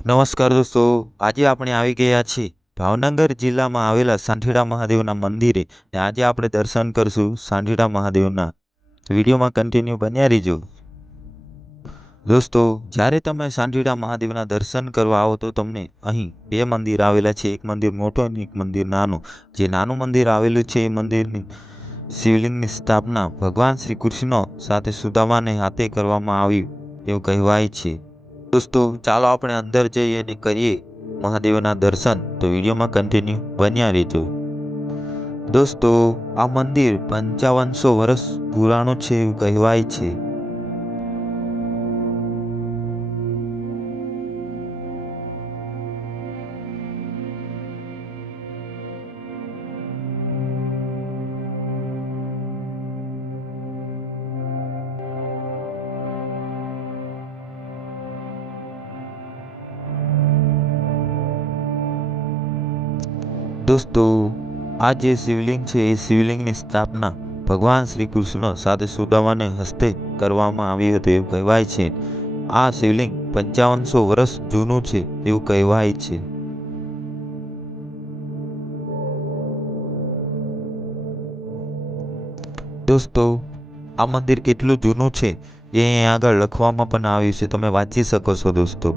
નમસ્કાર દોસ્તો, આજે આપણે આવી ગયા છીએ ભાવનગર જિલ્લામાં આવેલા સાંઢીડા મહાદેવના મંદિરે ને આજે આપણે દર્શન કરશું સાંઢીડા મહાદેવના. વિડીયોમાં કન્ટિન્યુ બન્યા રહીજો. દોસ્તો, જ્યારે તમે સાંઢીડા મહાદેવના દર્શન કરવા આવો તો તમને અહીં બે મંદિર આવેલા છે. એક મંદિર મોટું અને એક મંદિર નાનું. જે નાનું મંદિર આવેલું છે એ મંદિરની શિવલિંગની સ્થાપના ભગવાન શ્રી કૃષ્ણ સાથે સુદામાને હાથે કરવામાં આવી એવું કહેવાય છે. દોસ્તો, ચાલો આપણે અંદર જઈએ અને કરીએ મહાદેવના દર્શન. તો વિડીયોમાં કન્ટિન્યુ બન્યા રહેજો. દોસ્તો, આ મંદિર 5500 વર્ષ પુરાણું છે એવું કહેવાય છે. દોસ્તો, આ જે શિવલિંગ છે એ શિવલિંગની સ્થાપના ભગવાન શ્રી કૃષ્ણ સાથે સુદામાને હસ્તે કરવામાં આવી હતી એવું કહેવાય છે. આ શિવલિંગ 5500 વર્ષ જૂનું છે એવું કહેવાય છે. દોસ્તો, આ મંદિર કેટલું જૂનું છે એ અહીં આગળ લખવામાં પણ આવ્યું છે, તમે વાંચી શકો છો દોસ્તો.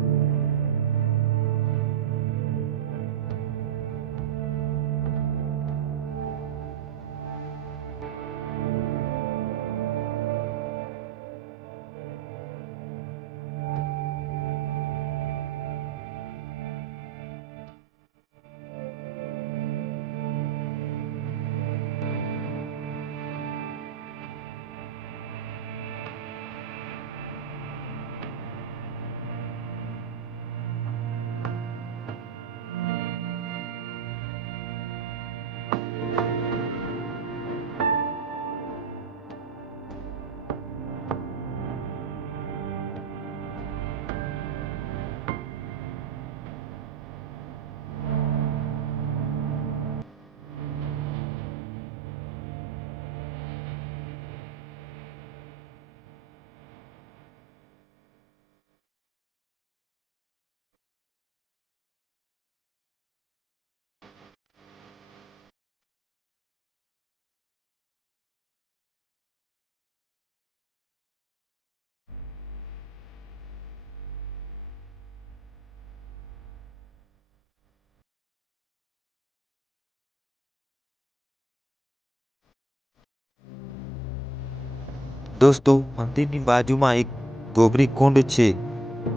દોસ્તો, મંદિરની બાજુમાં એક ગોબરી કુંડ છે.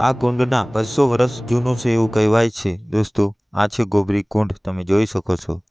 આ કુંડના 200 વર્ષ જૂનું છે એવું કહેવાય છે. દોસ્તો, આ છે ગોબરી કુંડ, તમે જોઈ શકો છો.